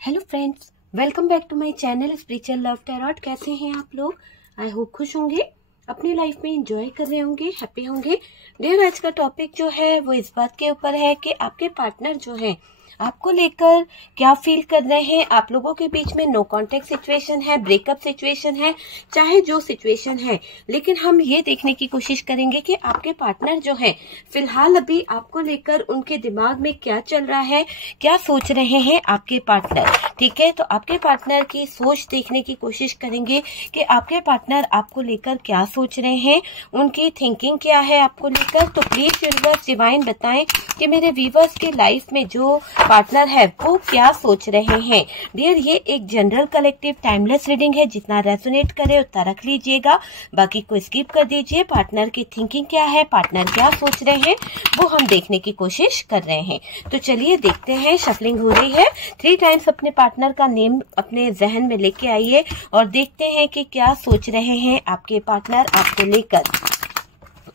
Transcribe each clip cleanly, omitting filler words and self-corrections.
Hello friends, welcome back to my channel spiritual love tarot. कैसे हैं आप लोग? आई होप खुश होंगे, अपनी लाइफ में एंजॉय कर रहे होंगे, हैप्पी होंगे। डियर, आज का टॉपिक जो है वो इस बात के ऊपर है कि आपके पार्टनर जो है आपको लेकर क्या फील कर रहे हैं। आप लोगों के बीच में नो कॉन्टेक्ट सिचुएशन है, ब्रेकअप सिचुएशन है, चाहे जो सिचुएशन है, लेकिन हम ये देखने की कोशिश करेंगे कि आपके पार्टनर जो है फिलहाल अभी आपको लेकर उनके दिमाग में क्या चल रहा है, क्या सोच रहे हैं आपके पार्टनर। ठीक है, तो आपके पार्टनर की सोच देखने की कोशिश करेंगे कि आपके पार्टनर आपको लेकर क्या सोच रहे हैं, उनकी थिंकिंग क्या है आपको लेकर। तो प्लीज यूनिवर्स डिवाइन बताएं कि मेरे व्यूवर्स के लाइफ में जो पार्टनर है वो क्या सोच रहे हैं। डियर, ये एक जनरल कलेक्टिव टाइमलेस रीडिंग है, जितना रेजोनेट करे उतना रख लीजिएगा, बाकी को स्किप कर दीजिए। पार्टनर की थिंकिंग क्या है, पार्टनर क्या सोच रहे हैं, वो हम देखने की कोशिश कर रहे हैं। तो चलिए देखते हैं। शफलिंग हो रही है, 3 टाइम्स अपने पार्टनर का नेम अपने जहन में लेके आइए और देखते हैं कि क्या सोच रहे हैं आपके पार्टनर आपको लेकर।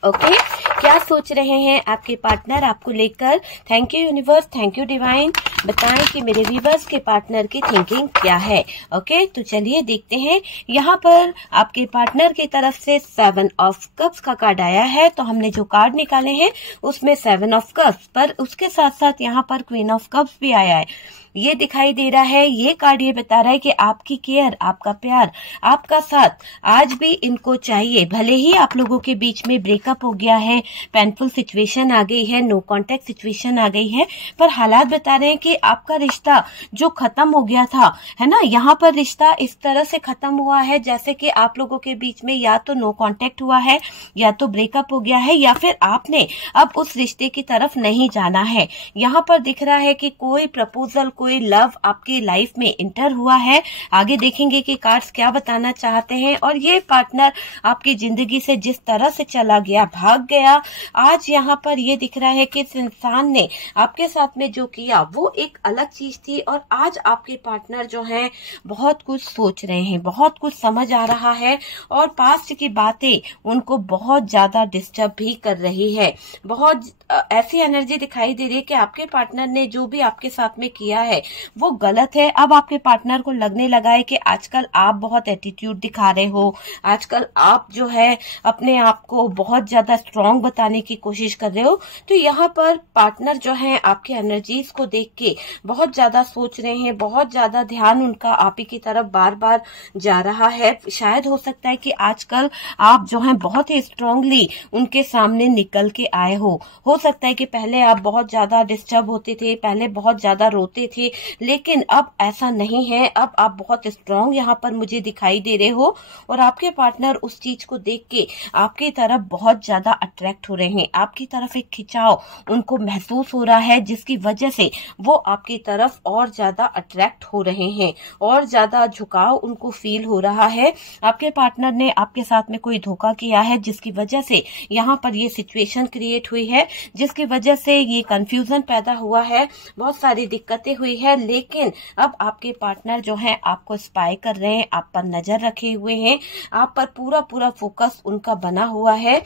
ओके, क्या सोच रहे हैं आपके पार्टनर आपको लेकर। Thank you universe, thank you divine, बताएं कि मेरे व्यूवर्स के पार्टनर की थिंकिंग क्या है। ओके, तो चलिए देखते हैं। यहाँ पर आपके पार्टनर की तरफ से 7 ऑफ कप्स का कार्ड आया है, तो हमने जो कार्ड निकाले हैं उसमें 7 ऑफ कप्स, पर उसके साथ साथ यहाँ पर क्वीन ऑफ कप्स भी आया है। ये दिखाई दे रहा है, ये कार्ड ये बता रहा है कि आपकी केयर, आपका प्यार, आपका साथ आज भी इनको चाहिए। भले ही आप लोगों के बीच में ब्रेकअप हो गया है, पेनफुल सिचुएशन आ गई है, नो कॉन्टेक्ट सिचुएशन आ गई है, पर हालात बता रहे हैं कि आपका रिश्ता जो खत्म हो गया था, है ना, यहाँ पर रिश्ता इस तरह से खत्म हुआ है जैसे कि आप लोगों के बीच में या तो नो कॉन्टेक्ट हुआ है, या तो ब्रेकअप हो गया है, या फिर आपने अब उस रिश्ते की तरफ नहीं जाना है। यहाँ पर दिख रहा है कि कोई प्रपोजल, कोई लव आपकी लाइफ में इंटर हुआ है। आगे देखेंगे कि कार्ड्स क्या बताना चाहते हैं। और ये पार्टनर आपकी जिंदगी से जिस तरह से चला गया, भाग गया, आज यहाँ पर ये दिख रहा है कि इस इंसान ने आपके साथ में जो किया वो एक अलग चीज थी, और आज आपके पार्टनर जो हैं बहुत कुछ सोच रहे हैं, बहुत कुछ समझ आ रहा है, और पास्ट की बातें उनको बहुत ज्यादा डिस्टर्ब भी कर रही है। बहुत ऐसी एनर्जी दिखाई दे रही है कि आपके पार्टनर ने जो भी आपके साथ में किया है वो गलत है। अब आपके पार्टनर को लगने लगा है कि आजकल आप बहुत एटीट्यूड दिखा रहे हो, आजकल आप जो है अपने आप को बहुत ज्यादा स्ट्रांग बताने की कोशिश कर रहे हो। तो यहाँ पर पार्टनर जो है आपकी एनर्जीज को देख के बहुत ज्यादा सोच रहे हैं, बहुत ज्यादा ध्यान उनका आप ही की तरफ बार बार जा रहा है। शायद हो सकता है कि आजकल आप जो है बहुत ही स्ट्रांगली उनके सामने निकल के आए हो सकता है कि पहले आप बहुत ज्यादा डिस्टर्ब होते थे, पहले बहुत ज्यादा रोते थे, लेकिन अब ऐसा नहीं है। अब आप बहुत स्ट्रांग यहाँ पर मुझे दिखाई दे रहे हो, और आपके पार्टनर उस चीज को देख के आपकी तरफ बहुत ज्यादा अट्रैक्ट हो रहे हैं। आपकी तरफ एक खिंचाव उनको महसूस हो रहा है, जिसकी वजह से वो आपकी तरफ और ज्यादा अट्रैक्ट हो रहे हैं, और ज्यादा झुकाव उनको फील हो रहा है। आपके पार्टनर ने आपके साथ में कोई धोखा किया है, जिसकी वजह से यहाँ पर ये सिचुएशन क्रिएट हुई है, जिसकी वजह से ये कंफ्यूजन पैदा हुआ है, बहुत सारी दिक्कतें हुई है। लेकिन अब आपके पार्टनर जो हैं आपको स्पाई कर रहे हैं, आप पर नजर रखे हुए हैं, आप पर पूरा पूरा फोकस उनका बना हुआ है।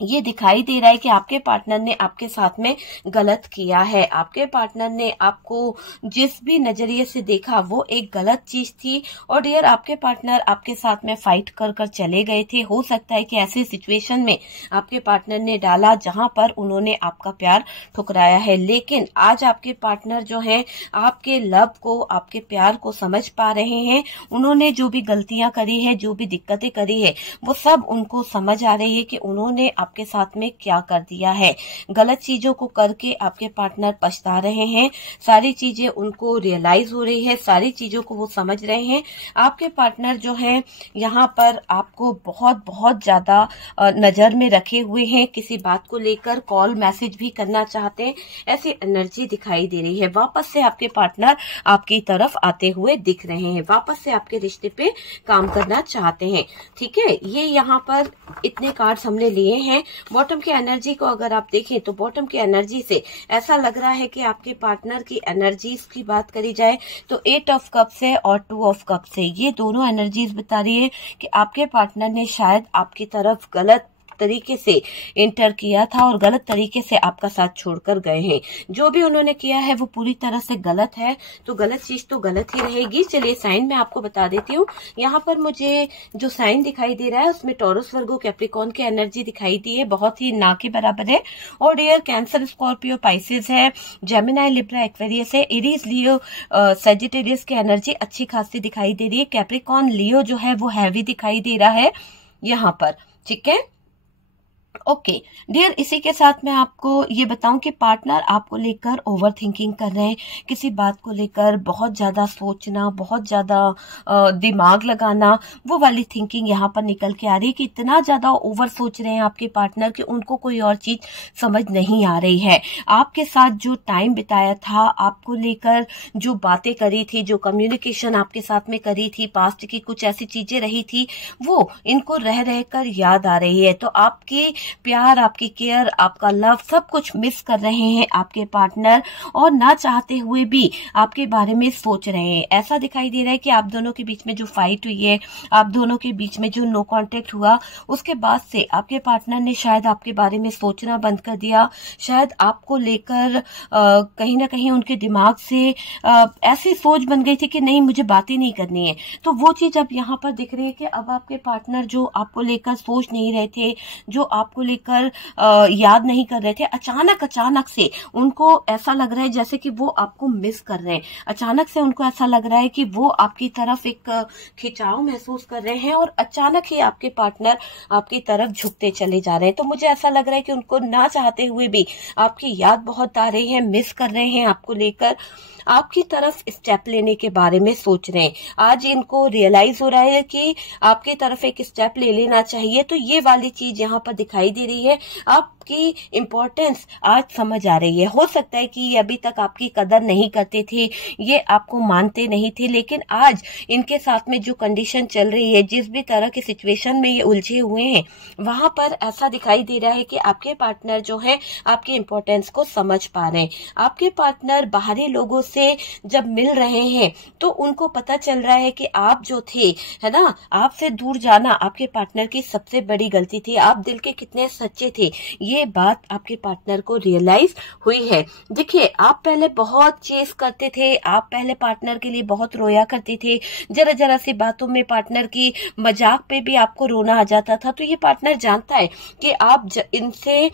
ये दिखाई दे रहा है कि आपके पार्टनर ने आपके साथ में गलत किया है। आपके पार्टनर ने आपको जिस भी नजरिए से देखा वो एक गलत चीज थी, और डियर आपके पार्टनर आपके साथ में फाइट कर कर चले गए थे। हो सकता है कि ऐसे सिचुएशन में आपके पार्टनर ने डाला जहां पर उन्होंने आपका प्यार ठुकराया है, लेकिन आज आपके पार्टनर जो हैं आपके लव को, आपके प्यार को समझ पा रहे हैं। उन्होंने जो भी गलतियां करी है, जो भी दिक्कतें करी है, वो सब उनको समझ आ रही है कि उन्होंने आपके साथ में क्या कर दिया है। गलत चीजों को करके आपके पार्टनर पछता रहे हैं, सारी चीजें उनको रियलाइज हो रही है, सारी चीजों को वो समझ रहे हैं। आपके पार्टनर जो हैं यहाँ पर आपको बहुत बहुत ज्यादा नजर में रखे हुए हैं, किसी बात को लेकर कॉल मैसेज भी करना चाहते हैं, ऐसी एनर्जी दिखाई दे रही है। वापस से आपके पार्टनर आपकी तरफ आते हुए दिख रहे हैं, वापस से आपके रिश्ते पे काम करना चाहते हैं। ठीक है, ये यहाँ पर इतने कार्ड्स हमने लिए हैं। बॉटम की एनर्जी को अगर आप देखें तो बॉटम की एनर्जी से ऐसा लग रहा है कि आपके पार्टनर की एनर्जीज की बात करी जाए तो 8 ऑफ कप्स है और 2 ऑफ कप्स है। ये दोनों एनर्जीज बता रही है कि आपके पार्टनर ने शायद आपकी तरफ गलत तरीके से इंटर किया था और गलत तरीके से आपका साथ छोड़कर गए हैं। जो भी उन्होंने किया है वो पूरी तरह से गलत है, तो गलत चीज तो गलत ही रहेगी। चलिए साइन मैं आपको बता देती हूँ। यहाँ पर मुझे जो साइन दिखाई दे रहा है उसमें टॉरस, वर्गो, कैप्रिकॉर्न की एनर्जी दिखाई दी है, बहुत ही ना के बराबर है। और डियर कैंसर, स्कॉर्पियो, पाइसेस है, जेमिनाई, लिब्रा, एक्वेरियस है, एरीज, लियो, सजिटेरियस की एनर्जी अच्छी खासी दिखाई दे रही है। कैप्रिकॉर्न, लियो जो है वो हैवी दिखाई दे रहा है यहाँ पर, ठीक है। ओके डियर, इसी के साथ मैं आपको ये बताऊं कि पार्टनर आपको लेकर ओवर थिंकिंग कर रहे हैं, किसी बात को लेकर बहुत ज्यादा सोचना, बहुत ज्यादा दिमाग लगाना, वो वाली थिंकिंग यहाँ पर निकल के आ रही है कि इतना ज्यादा ओवर सोच रहे हैं आपके पार्टनर कि उनको कोई और चीज समझ नहीं आ रही है। आपके साथ जो टाइम बिताया था, आपको लेकर जो बातें करी थी, जो कम्युनिकेशन आपके साथ में करी थी, पास्ट की कुछ ऐसी चीजें रही थी, वो इनको रह रहकर याद आ रही है। तो आपकी प्यार, आपकी केयर, आपका लव, सब कुछ मिस कर रहे हैं आपके पार्टनर, और ना चाहते हुए भी आपके बारे में सोच रहे हैं। ऐसा दिखाई दे रहा है कि आप दोनों के बीच में जो फाइट हुई है, आप दोनों के बीच में जो नो कांटेक्ट हुआ, उसके बाद से आपके पार्टनर ने शायद आपके बारे में सोचना बंद कर दिया। शायद आपको लेकर कहीं ना कहीं उनके दिमाग से ऐसी सोच बन गई थी कि नहीं, मुझे बातें नहीं करनी है। तो वो चीज अब यहाँ पर दिख रही है कि अब आपके पार्टनर जो आपको लेकर सोच नहीं रहे थे, जो आपको लेकर याद नहीं कर रहे थे, अचानक से उनको ऐसा लग रहा है जैसे कि वो आपको मिस कर रहे हैं। अचानक से उनको ऐसा लग रहा है कि वो आपकी तरफ एक खिंचाव महसूस कर रहे हैं, और अचानक ही आपके पार्टनर आपकी तरफ झुकते चले जा रहे हैं। तो मुझे ऐसा लग रहा है कि उनको ना चाहते हुए भी आपकी याद बहुत आ रही है, मिस कर रहे हैं आपको लेकर, आपकी तरफ स्टेप लेने के बारे में सोच रहे हैं। आज इनको रियलाइज हो रहा है कि आपकी तरफ एक स्टेप ले लेना चाहिए। तो ये वाली चीज यहाँ पर दिखाई दे रही है, आपकी इम्पोर्टेंस आज समझ आ रही है। हो सकता है कि ये अभी तक आपकी कदर नहीं करते थे, ये आपको मानते नहीं थे, लेकिन आज इनके साथ में जो कंडीशन चल रही है, जिस भी तरह की सिचुएशन में ये उलझे हुए हैं, वहां पर ऐसा दिखाई दे रहा है कि आपके पार्टनर जो है आपकी इम्पोर्टेंस को समझ पा रहे हैं। आपके पार्टनर बाहरी लोगों से जब मिल रहे हैं तो उनको पता चल रहा है कि आप जो थे, है ना, आपसे दूर जाना आपके पार्टनर की सबसे बड़ी गलती थी। आप दिल के कितने सच्चे थे, ये बात आपके पार्टनर को रियलाइज हुई है। देखिए, आप पहले बहुत चेस करते थे, आप पहले पार्टनर के लिए बहुत रोया करते थे, जरा जरा सी बातों में पार्टनर की मजाक पे भी आपको रोना आ जाता था। तो ये पार्टनर जानता है कि आप इनसे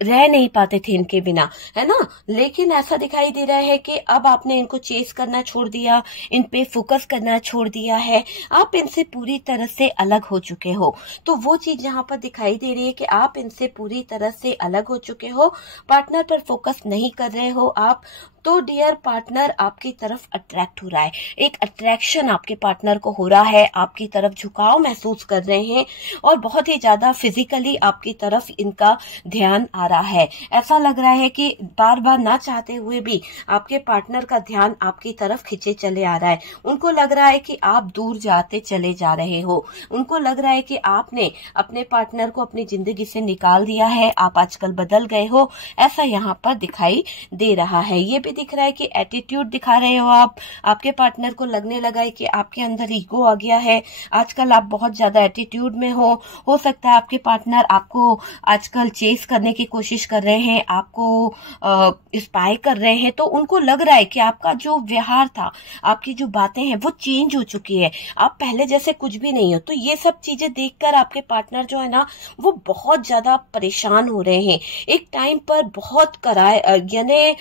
रह नहीं पाते थे इनके बिना, है ना। लेकिन ऐसा दिखाई दे रहा है कि अब आपने इनको चेस करना छोड़ दिया, इन पे फोकस करना छोड़ दिया है, आप इनसे पूरी तरह से अलग हो चुके हो। तो वो चीज यहाँ पर दिखाई दे रही है कि आप इनसे पूरी तरह से अलग हो चुके हो, पार्टनर पर फोकस नहीं कर रहे हो आप। तो डियर पार्टनर आपकी तरफ अट्रैक्ट हो रहा है, एक अट्रैक्शन आपके पार्टनर को हो रहा है, आपकी तरफ झुकाव महसूस कर रहे हैं, और बहुत ही ज्यादा फिजिकली आपकी तरफ इनका ध्यान आ रहा है। ऐसा लग रहा है कि बार बार ना चाहते हुए भी आपके पार्टनर का ध्यान आपकी तरफ खींचे चले आ रहा है। उनको लग रहा है कि आप दूर जाते चले जा रहे हो, उनको लग रहा है कि आपने अपने पार्टनर को अपनी जिंदगी से निकाल दिया है, आप आजकल बदल गए हो, ऐसा यहाँ पर दिखाई दे रहा है। ये भी दिख रहा है कि एटीट्यूड दिखा रहे हो आप, आपके पार्टनर को लगने लगा है कि आपके अंदर ईगो आ गया है, आजकल आप बहुत ज्यादा एटीट्यूड में हो सकता है आपके पार्टनर आपको आजकल चेस करने की कोशिश कर रहे हैं, आपको स्पाई कर रहे हैं। तो उनको लग रहा है कि आपका जो व्यवहार था, आपकी जो बातें हैं वो चेंज हो चुकी है, आप पहले जैसे कुछ भी नहीं हो। तो ये सब चीजें देखकर आपके पार्टनर जो है ना वो बहुत ज्यादा परेशान हो रहे हैं। एक टाइम पर बहुत यानी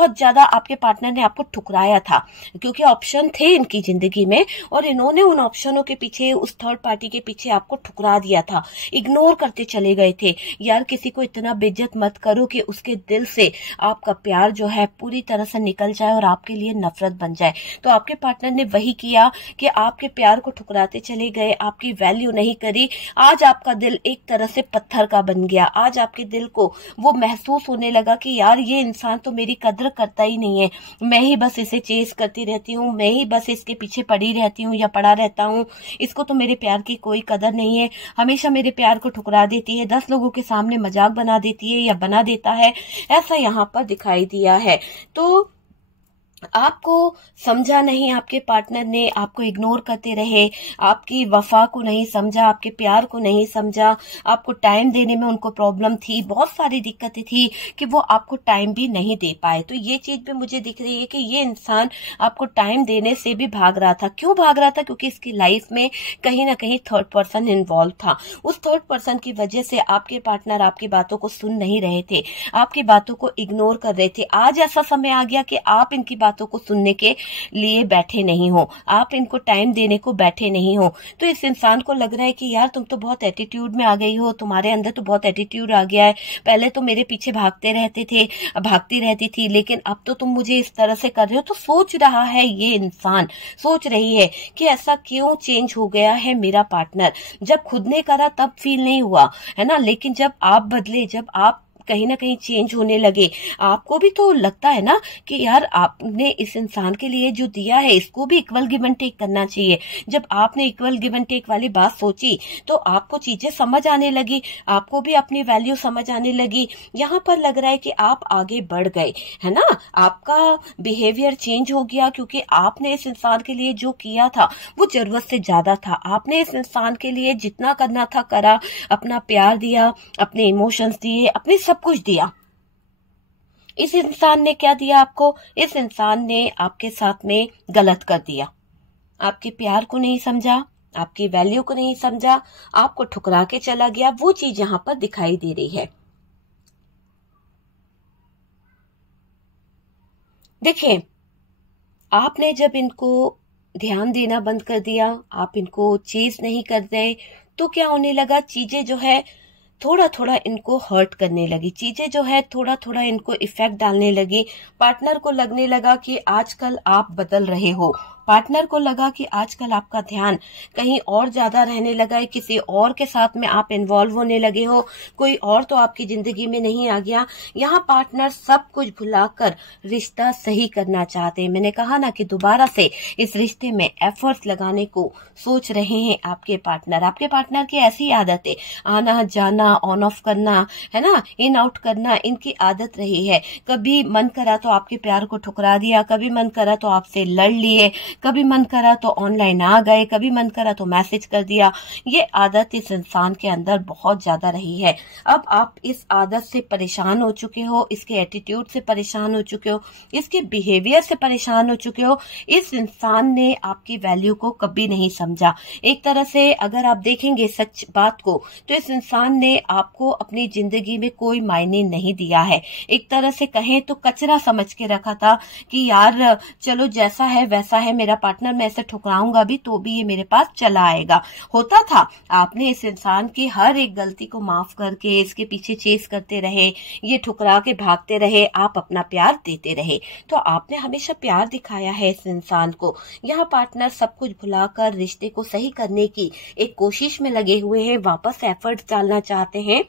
बहुत ज्यादा आपके पार्टनर ने आपको ठुकराया था, क्योंकि ऑप्शन थे इनकी जिंदगी में, और इन्होंने उन ऑप्शनों के पीछे, उस थर्ड पार्टी के पीछे आपको ठुकरा दिया था, इग्नोर करते चले गए थे। यार, किसी को इतना बेइज्जत मत करो कि उसके दिल से आपका प्यार जो है पूरी तरह से निकल जाए और आपके लिए नफरत बन जाए। तो आपके पार्टनर ने वही किया कि आपके प्यार को ठुकराते चले गए, आपकी वैल्यू नहीं करी। आज आपका दिल एक तरह से पत्थर का बन गया, आज आपके दिल को वो महसूस होने लगा कि यार ये इंसान तो मेरी कदर करता ही नहीं है, मैं ही बस इसे चेस करती रहती हूँ, मैं ही बस इसके पीछे पड़ी रहती हूँ या पड़ा रहता हूँ, इसको तो मेरे प्यार की कोई कदर नहीं है, हमेशा मेरे प्यार को ठुकरा देती है, 10 लोगों के सामने मजाक बना देती है या बना देता है, ऐसा यहाँ पर दिखाई दिया है। तो आपको समझा नहीं, आपके पार्टनर ने आपको इग्नोर करते रहे, आपकी वफा को नहीं समझा, आपके प्यार को नहीं समझा, आपको टाइम देने में उनको प्रॉब्लम थी, बहुत सारी दिक्कतें थी कि वो आपको टाइम भी नहीं दे पाए। तो ये चीज भी मुझे दिख रही है कि ये इंसान आपको टाइम देने से भी भाग रहा था। क्यों भाग रहा था? क्योंकि इसकी लाइफ में कहीं ना कहीं थर्ड पर्सन इन्वॉल्व था। उस थर्ड पर्सन की वजह से आपके पार्टनर आपकी बातों को सुन नहीं रहे थे, आपकी बातों को इग्नोर कर रहे थे। आज ऐसा समय आ गया कि आप इनकी बातों को सुनने के लिए बैठे नहीं हो, आप इनको टाइम देने को बैठे नहीं हो। तो इस इंसान को लग रहा है कि यार तुम तो बहुत एटीट्यूड में आ गई हो, तुम्हारे अंदर तो बहुत एटीट्यूड आ गया है। पहले तो मेरे पीछे भागते रहते थे, भागती रहती थी, लेकिन अब तो तुम मुझे इस तरह से कर रहे हो। तो सोच रहा है, ये इंसान सोच रही है कि ऐसा क्यों चेंज हो गया है मेरा पार्टनर। जब खुद ने करा तब फील नहीं हुआ, है ना, लेकिन जब आप बदले, जब आप कहीं ना कहीं चेंज होने लगे, आपको भी तो लगता है ना कि यार आपने इस इंसान के लिए जो दिया है इसको भी इक्वल गिव एंड टेक करना चाहिए। जब आपने इक्वल गिव एंड टेक वाली बात सोची तो आपको चीजें समझ आने लगी, आपको भी अपनी वैल्यू समझ आने लगी। यहाँ पर लग रहा है कि आप आगे बढ़ गए, है ना, आपका बिहेवियर चेंज हो गया, क्योंकि आपने इस इंसान के लिए जो किया था वो जरूरत से ज्यादा था। आपने इस इंसान के लिए जितना करना था करा, अपना प्यार दिया, अपने इमोशंस दिए, अपने सब कुछ दिया। इस इंसान ने क्या दिया आपको? इस इंसान ने आपके साथ में गलत कर दिया, आपके प्यार को नहीं समझा, आपकी वैल्यू को नहीं समझा, आपको ठुकरा के चला गया। वो चीज यहां पर दिखाई दे रही है। देखिए, आपने जब इनको ध्यान देना बंद कर दिया, आप इनको चेज नहीं कर रहे, तो क्या होने लगा, चीजें जो है थोड़ा थोड़ा इनको हर्ट करने लगी, चीजें जो है थोड़ा थोड़ा इनको इफेक्ट डालने लगी। पार्टनर को लगने लगा कि आजकल आप बदल रहे हो, पार्टनर को लगा कि आजकल आपका ध्यान कहीं और ज्यादा रहने लगा है, किसी और के साथ में आप इन्वॉल्व होने लगे हो, कोई और तो आपकी जिंदगी में नहीं आ गया। यहाँ पार्टनर सब कुछ भुलाकर रिश्ता सही करना चाहते हैं। मैंने कहा ना कि दोबारा से इस रिश्ते में एफर्ट्स लगाने को सोच रहे हैं आपके पार्टनर। आपके पार्टनर की ऐसी आदत है, आना जाना, ऑन ऑफ करना, है ना, इन आउट करना, इनकी आदत रही है। कभी मन करा तो आपके प्यार को ठुकरा दिया, कभी मन करा तो आपसे लड़ लिए, कभी मन करा तो ऑनलाइन आ गए, कभी मन करा तो मैसेज कर दिया। ये आदत इस इंसान के अंदर बहुत ज्यादा रही है। अब आप इस आदत से परेशान हो चुके हो, इसके एटीट्यूड से परेशान हो चुके हो, इसके बिहेवियर से परेशान हो चुके हो। इस इंसान ने आपकी वैल्यू को कभी नहीं समझा। एक तरह से अगर आप देखेंगे सच बात को, तो इस इंसान ने आपको अपनी जिंदगी में कोई मायने नहीं दिया है। एक तरह से कहें तो कचरा समझ के रखा था कि यार चलो जैसा है वैसा है, मेरा पार्टनर, मैं ऐसे ठुकराऊंगा भी तो भी ये मेरे पास चला आएगा। होता था, आपने इस इंसान की हर एक गलती को माफ करके इसके पीछे चेस करते रहे, ये ठुकरा के भागते रहे, आप अपना प्यार देते रहे। तो आपने हमेशा प्यार दिखाया है इस इंसान को। यहाँ पार्टनर सब कुछ भुलाकर रिश्ते को सही करने की एक कोशिश में लगे हुए हैं, वापस एफर्ट्स डालना चाहते हैं,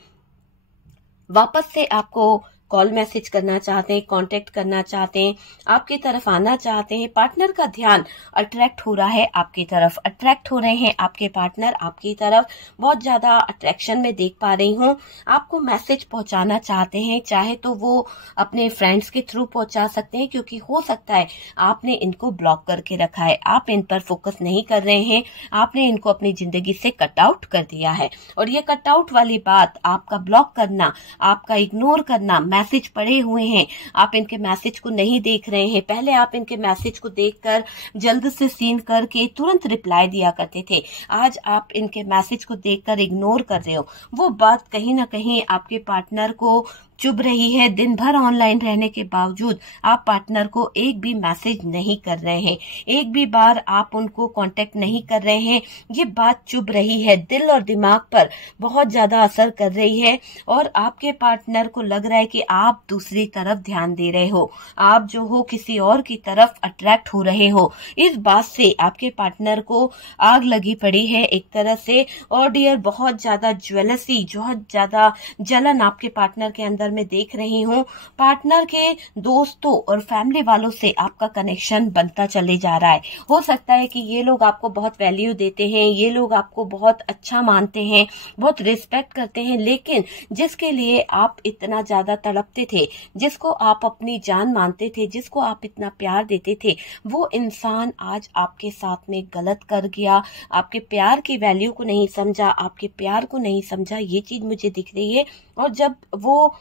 वापस से आपको कॉल मैसेज करना चाहते हैं, कांटेक्ट करना चाहते हैं, आपकी तरफ आना चाहते हैं। पार्टनर का ध्यान अट्रैक्ट हो रहा है आपकी तरफ, अट्रैक्ट हो रहे हैं आपके पार्टनर आपकी तरफ, बहुत ज्यादा अट्रैक्शन में देख पा रही हूँ। आपको मैसेज पहुंचाना चाहते हैं, चाहे तो वो अपने फ्रेंड्स के थ्रू पहुंचा सकते हैं, क्योंकि हो सकता है आपने इनको ब्लॉक करके रखा है, आप इन पर फोकस नहीं कर रहे हैं, आपने इनको अपनी जिंदगी से कट आउट कर दिया है। और ये कट आउट वाली बात, आपका ब्लॉक करना, आपका इग्नोर करना, मैसेज पड़े हुए हैं, आप इनके मैसेज को नहीं देख रहे हैं। पहले आप इनके मैसेज को देखकर जल्द से सीन करके तुरंत रिप्लाई दिया करते थे, आज आप इनके मैसेज को देखकर इग्नोर कर रहे हो। वो बात कहीं ना कहीं आपके पार्टनर को चुभ रही है। दिन भर ऑनलाइन रहने के बावजूद आप पार्टनर को एक भी मैसेज नहीं कर रहे हैं, एक भी बार आप उनको कांटेक्ट नहीं कर रहे हैं। ये बात चुभ रही है, दिल और दिमाग पर बहुत ज्यादा असर कर रही है, और आपके पार्टनर को लग रहा है कि आप दूसरी तरफ ध्यान दे रहे हो, आप जो हो किसी और की तरफ अट्रैक्ट हो रहे हो। इस बात से आपके पार्टनर को आग लगी पड़ी है एक तरह से। और डियर, बहुत ज्यादा ज्वेलसी, बहुत ज्यादा जलन आपके पार्टनर के अंदर मैं देख रही हूँ पार्टनर के दोस्तों और फैमिली वालों से आपका कनेक्शन बनता चले जा रहा है। हो सकता है कि ये लोग आपको बहुत वैल्यू देते हैं, ये लोग आपको बहुत अच्छा मानते हैं, बहुत रिस्पेक्ट करते हैं, लेकिन जिसके लिए आप इतना ज्यादा तड़पते थे, जिसको आप अपनी जान मानते थे, जिसको आप इतना प्यार देते थे, वो इंसान आज आपके साथ में गलत कर गया। आपके प्यार की वैल्यू को नहीं समझा, आपके प्यार को नहीं समझा, ये चीज मुझे दिख रही है। और जब वो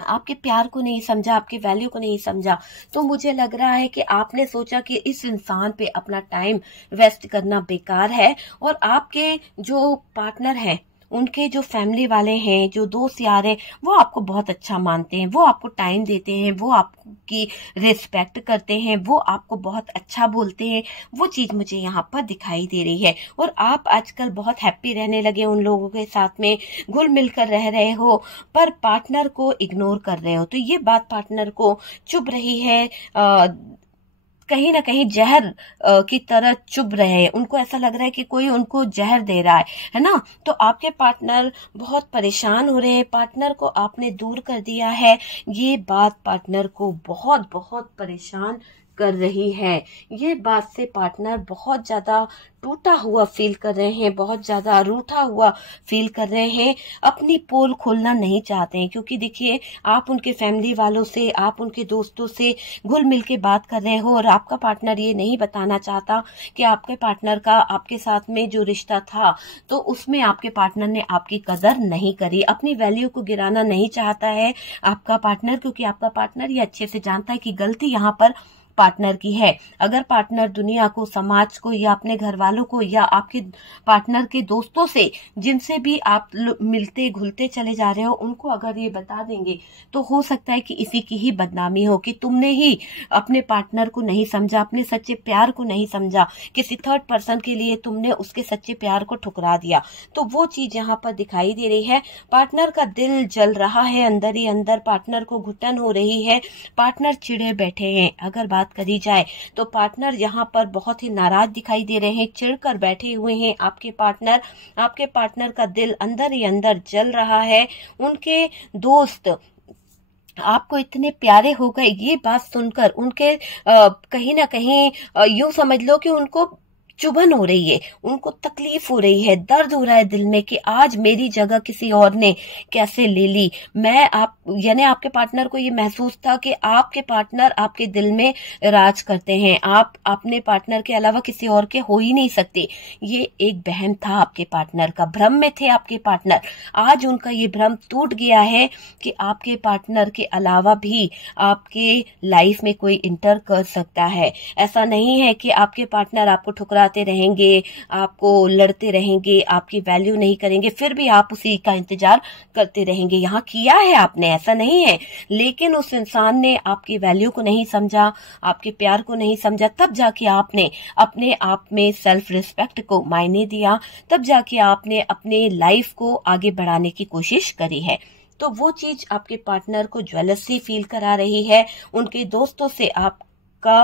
आपके प्यार को नहीं समझा, आपकी वैल्यू को नहीं समझा, तो मुझे लग रहा है कि आपने सोचा कि इस इंसान पे अपना टाइम वेस्ट करना बेकार है। और आपके जो पार्टनर हैं, उनके जो फैमिली वाले हैं, जो दोस्त यार हैं, वो आपको बहुत अच्छा मानते हैं, वो आपको टाइम देते हैं, वो आपकी रिस्पेक्ट करते हैं, वो आपको बहुत अच्छा बोलते हैं। वो चीज मुझे यहाँ पर दिखाई दे रही है। और आप आजकल बहुत हैप्पी रहने लगे, उन लोगों के साथ में घुल मिलकर रह रहे हो, पर पार्टनर को इग्नोर कर रहे हो। तो ये बात पार्टनर को चुभ रही है, कहीं ना कहीं जहर की तरह चुभ रहे हैं। उनको ऐसा लग रहा है कि कोई उनको जहर दे रहा है ना। तो आपके पार्टनर बहुत परेशान हो रहे हैं, पार्टनर को आपने दूर कर दिया है। ये बात पार्टनर को बहुत बहुत परेशान कर रही है। ये बात से पार्टनर बहुत ज्यादा टूटा हुआ फील कर रहे हैं, बहुत ज्यादा रूठा हुआ फील कर रहे हैं, अपनी पोल खोलना नहीं चाहते हैं। क्योंकि देखिए, आप उनके फैमिली वालों से, आप उनके दोस्तों से घुल मिल के बात कर रहे हो, और आपका पार्टनर ये नहीं बताना चाहता कि आपके पार्टनर का आपके साथ में जो रिश्ता था, तो उसमें आपके पार्टनर ने आपकी कदर नहीं करी, अपनी वैल्यू को गिराना नहीं चाहता है आपका पार्टनर। क्योंकि आपका पार्टनर ये अच्छे से जानता है कि गलती यहाँ पर पार्टनर की है। अगर पार्टनर दुनिया को, समाज को, या अपने घर वालों को, या आपके पार्टनर के दोस्तों से, जिनसे भी आप मिलते घुलते चले जा रहे हो, उनको अगर ये बता देंगे, तो हो सकता है कि इसी की ही बदनामी हो, कि तुमने ही अपने पार्टनर को नहीं समझा, अपने सच्चे प्यार को नहीं समझा, किसी थर्ड पर्सन के लिए तुमने उसके सच्चे प्यार को ठुकरा दिया। तो वो चीज यहाँ पर दिखाई दे रही है। पार्टनर का दिल जल रहा है अंदर ही अंदर, पार्टनर को घुटन हो रही है, पार्टनर चिड़े बैठे हैं। अगर बात करी जाए तो पार्टनर यहाँ पर बहुत ही नाराज दिखाई दे रहे हैं, चिढ़कर बैठे हुए हैं आपके पार्टनर का दिल अंदर ही अंदर जल रहा है। उनके दोस्त आपको इतने प्यारे हो गए, ये बात सुनकर उनके कहीं ना कहीं यूं समझ लो कि उनको चुभन हो रही है, उनको तकलीफ हो रही है, दर्द हो रहा है दिल में कि आज मेरी जगह किसी और ने कैसे ले ली। यानी आपके पार्टनर को ये महसूस था कि आपके पार्टनर आपके दिल में राज करते हैं, आप अपने पार्टनर के अलावा किसी और के हो ही नहीं सकते। ये एक वहम था आपके पार्टनर का, भ्रम में थे आपके पार्टनर। आज उनका ये भ्रम टूट गया है कि आपके पार्टनर के अलावा भी आपके लाइफ में कोई इंटर कर सकता है। ऐसा नहीं है कि आपके पार्टनर आपको ठुकरा रहेंगे, आपको लड़ते रहेंगे, आपकी वैल्यू नहीं करेंगे, फिर भी आप उसी का इंतजार करते रहेंगे। यहाँ किया है आपने, ऐसा नहीं है, लेकिन उस इंसान ने आपकी वैल्यू को नहीं समझा, आपके प्यार को नहीं समझा। तब जाके आपने अपने आप में सेल्फ रिस्पेक्ट को मायने दिया, तब जाके आपने अपने लाइफ को आगे बढ़ाने की कोशिश करी है। तो वो चीज आपके पार्टनर को ज्वेलसी फील करा रही है। उनके दोस्तों से आप का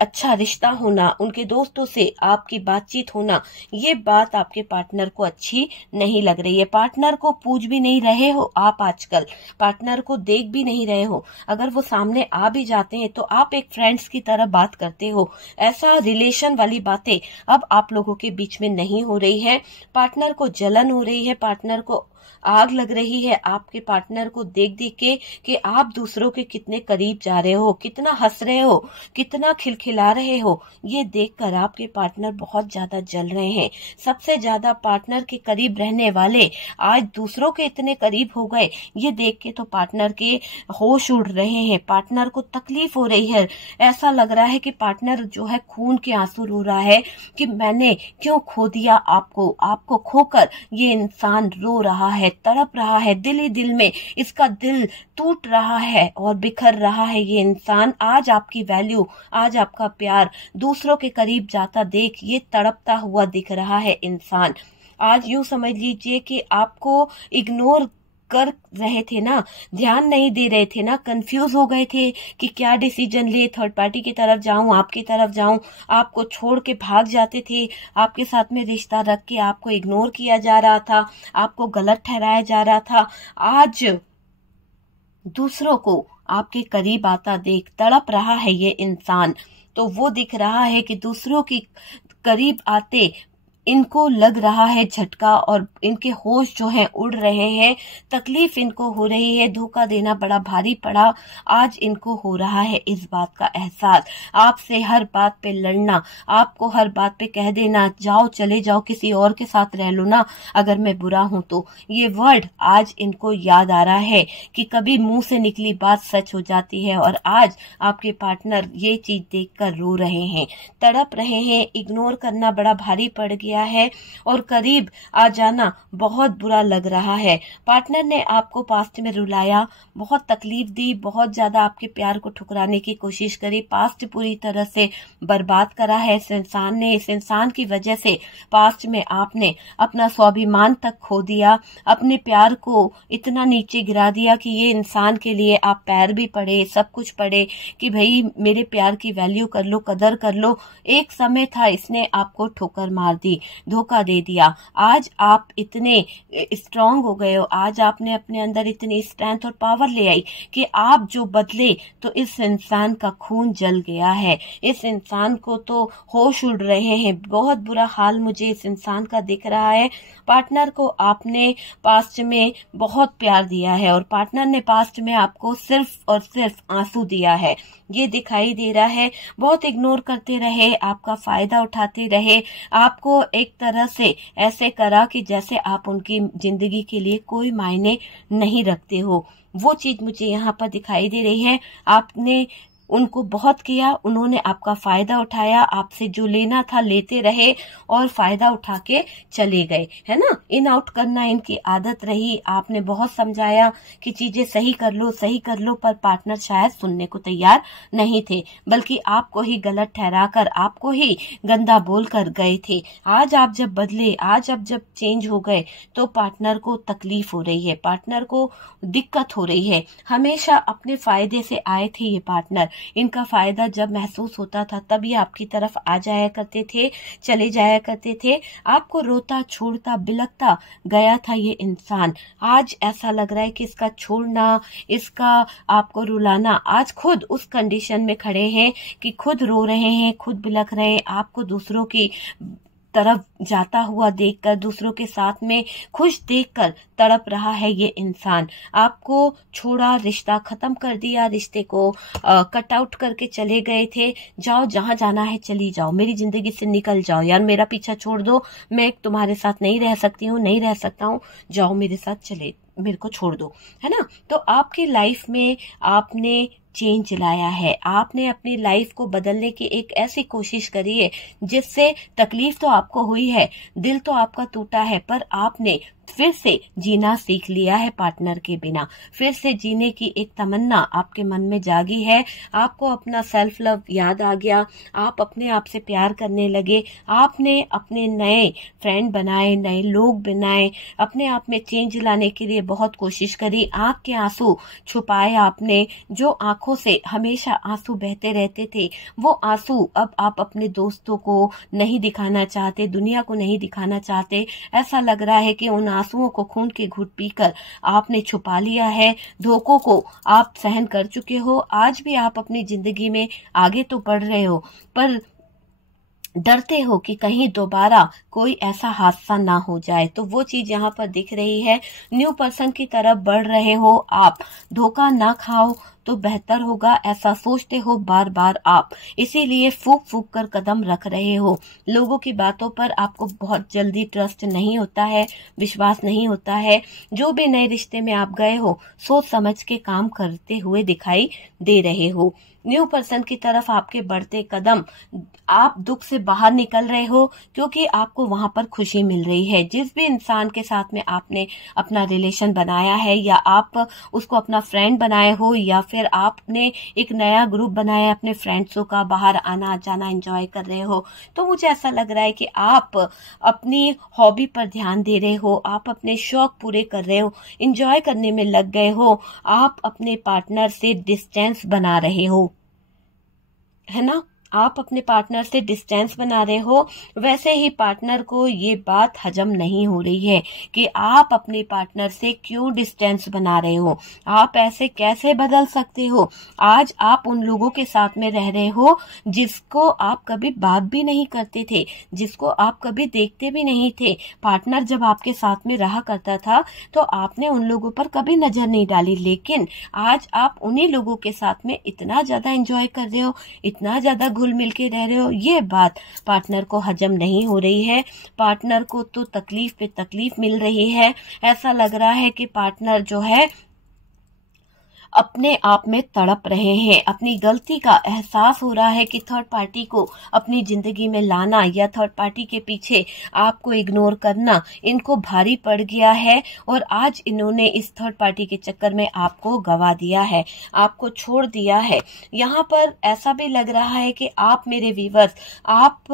अच्छा रिश्ता होना, उनके दोस्तों से आपकी बातचीत होना, ये बात आपके पार्टनर को अच्छी नहीं लग रही है। पार्टनर को पूछ भी नहीं रहे हो आप, आजकल पार्टनर को देख भी नहीं रहे हो। अगर वो सामने आ भी जाते हैं तो आप एक फ्रेंड्स की तरह बात करते हो। ऐसा रिलेशन वाली बातें अब आप लोगों के बीच में नहीं हो रही है। पार्टनर को जलन हो रही है, पार्टनर को आग लग रही है आपके पार्टनर को देख देख के कि आप दूसरों के कितने करीब जा रहे हो, कितना हंस रहे हो, कितना खिलखिला रहे हो। ये देखकर आपके पार्टनर बहुत ज्यादा जल रहे हैं। सबसे ज्यादा पार्टनर के करीब रहने वाले आज दूसरों के इतने करीब हो गए, ये देख के तो पार्टनर के होश उड़ रहे हैं, पार्टनर को तकलीफ हो रही है। ऐसा लग रहा है कि पार्टनर जो है खून के आंसू रो रहा है कि मैंने क्यों खो दिया आपको खोकर ये इंसान रो रहा है, तड़प रहा है, दिल ही दिल में इसका दिल टूट रहा है और बिखर रहा है। ये इंसान आज आपकी वैल्यू, आज आपका प्यार दूसरों के करीब जाता देख ये तड़पता हुआ दिख रहा है इंसान। आज यूं समझ लीजिए कि आपको इग्नोर कर रहे थे ना, ध्यान नहीं दे रहे थे ना, कंफ्यूज हो गए थे कि क्या डिसीजन ले, थर्ड पार्टी की तरफ जाऊं, आपकी तरफ जाऊं। आपको छोड़ के भाग जाते थे, आपके साथ में रिश्ता रख के आपको इग्नोर किया जा रहा था, आपको गलत ठहराया जा रहा था। आज दूसरों को आपके करीब आता देख तड़प रहा है ये इंसान। तो वो दिख रहा है कि दूसरों की करीब आते इनको लग रहा है झटका और इनके होश जो हैं उड़ रहे हैं, तकलीफ इनको हो रही है, धोखा देना बड़ा भारी पड़ा। आज इनको हो रहा है इस बात का एहसास। आपसे हर बात पे लड़ना, आपको हर बात पे कह देना जाओ चले जाओ किसी और के साथ रह लो ना अगर मैं बुरा हूं तो, ये वर्ड आज इनको याद आ रहा है कि कभी मुंह से निकली बात सच हो जाती है। और आज आपके पार्टनर ये चीज देखकर रो रहे हैं, तड़प रहे हैं। इग्नोर करना बड़ा भारी पड़ गया है और करीब आ जाना बहुत बुरा लग रहा है। पार्टनर ने आपको पास्ट में रुलाया, बहुत तकलीफ दी, बहुत ज्यादा आपके प्यार को ठुकराने की कोशिश करी, पास्ट पूरी तरह से बर्बाद करा है इस इंसान ने। इस इंसान की वजह से पास्ट में आपने अपना स्वाभिमान तक खो दिया, अपने प्यार को इतना नीचे गिरा दिया कि ये इंसान के लिए आप पैर भी पड़े, सब कुछ पड़े कि भाई मेरे प्यार की वैल्यू कर लो, कदर कर लो। एक समय था इसने आपको ठोकर मार दी, धोखा दे दिया। आज आप इतने स्ट्रांग हो गए हो, आज आपने अपने अंदर इतनी स्ट्रेंथ और पावर ले आई कि आप जो बदले तो इस इंसान का खून जल गया है, इस इंसान को तो होश उड़ रहे हैं। बहुत बुरा हाल मुझे इस इंसान का दिख रहा है। पार्टनर को आपने पास्ट में बहुत प्यार दिया है और पार्टनर ने पास्ट में आपको सिर्फ और सिर्फ आंसू दिया है, ये दिखाई दे रहा है। बहुत इग्नोर करते रहे, आपका फायदा उठाते रहे, आपको एक तरह से ऐसे करा कि जैसे आप उनकी जिंदगी के लिए कोई मायने नहीं रखते हो। वो चीज मुझे यहाँ पर दिखाई दे रही है। आपने उनको बहुत किया, उन्होंने आपका फायदा उठाया, आपसे जो लेना था लेते रहे और फायदा उठा के चले गए, है ना। इन आउट करना इनकी आदत रही। आपने बहुत समझाया कि चीजें सही कर लो, सही कर लो, पर पार्टनर शायद सुनने को तैयार नहीं थे, बल्कि आपको ही गलत ठहराकर, आपको ही गंदा बोलकर गए थे। आज आप जब बदले, आज आप जब चेंज हो गए तो पार्टनर को तकलीफ हो रही है, पार्टनर को दिक्कत हो रही है। हमेशा अपने फायदे से आए थे ये पार्टनर, इनका फायदा जब महसूस होता था तब ये आपकी तरफ आ जाया करते थे, चले जाया करते थे, आपको रोता छोड़ता बिलखता गया था ये इंसान। आज ऐसा लग रहा है कि इसका छोड़ना, इसका आपको रुलाना, आज खुद उस कंडीशन में खड़े हैं कि खुद रो रहे हैं, खुद बिलख रहे हैं। आपको दूसरों की तरफ जाता हुआ देखकर, दूसरों के साथ में खुश देखकर तड़प रहा है ये इंसान। आपको छोड़ा, रिश्ता खत्म कर दिया, रिश्ते को कट आउट करके चले गए थे। जाओ जहां जाना है चली जाओ, मेरी जिंदगी से निकल जाओ यार, मेरा पीछा छोड़ दो, मैं तुम्हारे साथ नहीं रह सकती हूँ, नहीं रह सकता हूँ, जाओ मेरे साथ, चले मेरे को छोड़ दो, है ना। तो आपकी लाइफ में आपने चेंज लाया है, आपने अपनी लाइफ को बदलने की एक ऐसी कोशिश करी है जिससे तकलीफ तो आपको हुई है, दिल तो आपका टूटा है, पर आपने फिर से जीना सीख लिया है पार्टनर के बिना। फिर से जीने की एक तमन्ना आपके मन में जागी है, आपको अपना सेल्फ लव याद आ गया, आप अपने आप से प्यार करने लगे, आपने अपने नए फ्रेंड बनाए, नए लोग बनाए, अपने आप में चेंज लाने के लिए बहुत कोशिश करी। आंख के आंसू छुपाए आपने, जो आंखों से हमेशा आंसू बहते रहते थे, वो आंसू अब आप अपने दोस्तों को नहीं दिखाना चाहते, दुनिया को नहीं दिखाना चाहते। ऐसा लग रहा है कि उन आंसुओं को खून के घुट पीकर आपने छुपा लिया है, धोखों को आप सहन कर चुके हो। आज भी आप अपनी जिंदगी में आगे तो बढ़ रहे हो, पर डरते हो कि कहीं दोबारा कोई ऐसा हादसा ना हो जाए। तो वो चीज यहाँ पर दिख रही है। न्यू पर्सन की तरफ बढ़ रहे हो आप, धोखा ना खाओ तो बेहतर होगा, ऐसा सोचते हो बार बार आप, इसीलिए फूक फूक कर कदम रख रहे हो। लोगों की बातों पर आपको बहुत जल्दी ट्रस्ट नहीं होता है, विश्वास नहीं होता है। जो भी नए रिश्ते में आप गए हो, सोच समझ के काम करते हुए दिखाई दे रहे हो। न्यू पर्सन की तरफ आपके बढ़ते कदम, आप दुख से बाहर निकल रहे हो क्योंकि आपको वहां पर खुशी मिल रही है। जिस भी इंसान के साथ में आपने अपना रिलेशन बनाया है, या आप उसको अपना फ्रेंड बनाए हो, या फिर आपने एक नया ग्रुप बनाया अपने फ्रेंड्सों का, बाहर आना जाना एंजॉय कर रहे हो, तो मुझे ऐसा लग रहा है कि आप अपनी हॉबी पर ध्यान दे रहे हो, आप अपने शौक पूरे कर रहे हो, एंजॉय करने में लग गए हो, आप अपने पार्टनर से डिस्टेंस बना रहे हो, है ना। आप अपने पार्टनर से डिस्टेंस बना रहे हो, वैसे ही पार्टनर को ये बात हजम नहीं हो रही है कि आप अपने पार्टनर से क्यों डिस्टेंस बना रहे हो, आप ऐसे कैसे बदल सकते हो। आज आप उन लोगों के साथ में रह रहे हो जिसको आप कभी बात भी नहीं करते थे, जिसको आप कभी देखते भी नहीं थे। पार्टनर जब आपके साथ में रहा करता था तो आपने उन लोगों पर कभी नजर नहीं डाली, लेकिन आज आप उन्हीं लोगों के साथ में इतना ज्यादा एंजॉय कर रहे हो, इतना ज्यादा घुल मिल के रह रहे हो। ये बात पार्टनर को हजम नहीं हो रही है। पार्टनर को तो तकलीफ पे तकलीफ मिल रही है। ऐसा लग रहा है कि पार्टनर जो है अपने आप में तड़प रहे हैं। अपनी गलती का एहसास हो रहा है कि थर्ड पार्टी को अपनी जिंदगी में लाना या थर्ड पार्टी के पीछे आपको इग्नोर करना इनको भारी पड़ गया है, और आज इन्होंने इस थर्ड पार्टी के चक्कर में आपको गवा दिया है, आपको छोड़ दिया है। यहाँ पर ऐसा भी लग रहा है कि आप मेरे व्यूअर्स, आप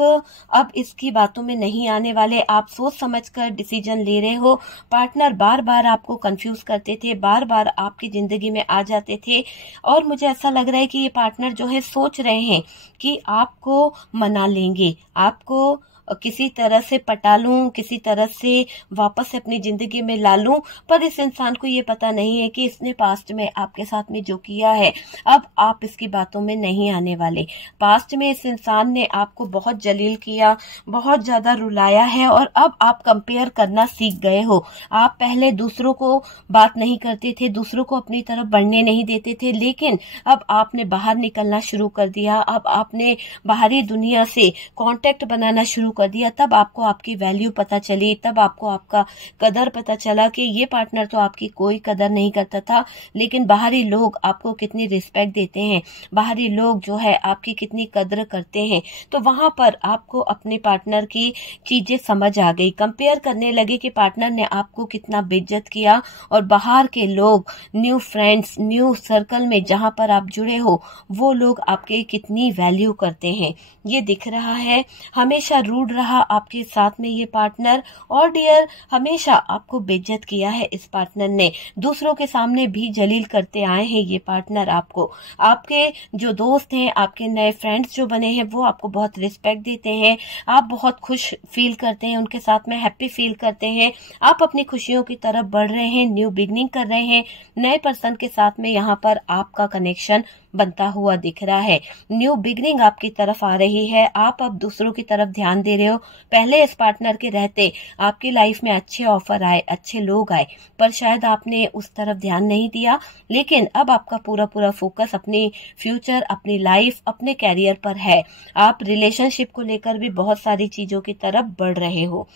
अब इसकी बातों में नहीं आने वाले। आप सोच समझकर डिसीजन ले रहे हो। पार्टनर बार बार आपको कंफ्यूज करते थे, बार बार आपकी जिंदगी में आ जाते थे, और मुझे ऐसा लग रहा है कि ये पार्टनर जो है सोच रहे हैं कि आपको मना लेंगे, आपको किसी तरह से पटा लूं, किसी तरह से वापस से अपनी जिंदगी में ला लूं। पर इस इंसान को ये पता नहीं है कि इसने पास्ट में आपके साथ में जो किया है, अब आप इसकी बातों में नहीं आने वाले। पास्ट में इस इंसान ने आपको बहुत जलील किया, बहुत ज्यादा रुलाया है, और अब आप कंपेयर करना सीख गए हो। आप पहले दूसरों को बात नहीं करते थे, दूसरों को अपनी तरफ बढ़ने नहीं देते थे, लेकिन अब आपने बाहर निकलना शुरू कर दिया। अब आपने बाहरी दुनिया से कांटेक्ट बनाना शुरू कर दिया। तब आपको आपकी वैल्यू पता चली, तब आपको आपका कदर पता चला कि ये पार्टनर तो आपकी कोई कदर नहीं करता था, लेकिन बाहरी लोग आपको कितनी रिस्पेक्ट देते हैं, बाहरी लोग जो है आपकी कितनी कदर करते हैं। तो वहां पर आपको अपने पार्टनर की चीजें समझ आ गई। कंपेयर करने लगे कि पार्टनर ने आपको कितना बेइज्जत किया, और बाहर के लोग, न्यू फ्रेंड्स, न्यू सर्कल में जहां पर आप जुड़े हो, वो लोग आपके कितनी वैल्यू करते हैं ये दिख रहा है। हमेशा रूड रहा आपके साथ में ये पार्टनर, और डियर हमेशा आपको बेइज्जत किया है इस पार्टनर ने। दूसरों के सामने भी जलील करते आए हैं ये पार्टनर आपको। आपके जो दोस्त हैं, आपके नए फ्रेंड्स जो बने हैं, वो आपको बहुत रिस्पेक्ट देते हैं। आप बहुत खुश फील करते हैं, उनके साथ में हैप्पी फील करते हैं। आप अपनी खुशियों की तरफ बढ़ रहे हैं, न्यू बिगनिंग कर रहे हैं। नए पर्सन के साथ में यहाँ पर आपका कनेक्शन बनता हुआ दिख रहा है। न्यू बिगनिंग आपकी तरफ आ रही है। आप अब दूसरों की तरफ ध्यान दे रहे हो। पहले इस पार्टनर के रहते आपकी लाइफ में अच्छे ऑफर आए, अच्छे लोग आए, पर शायद आपने उस तरफ ध्यान नहीं दिया। लेकिन अब आपका पूरा पूरा फोकस अपनी फ्यूचर, अपनी लाइफ, अपने कैरियर पर है। आप रिलेशनशिप को लेकर भी बहुत सारी चीजों की तरफ बढ़ रहे हो।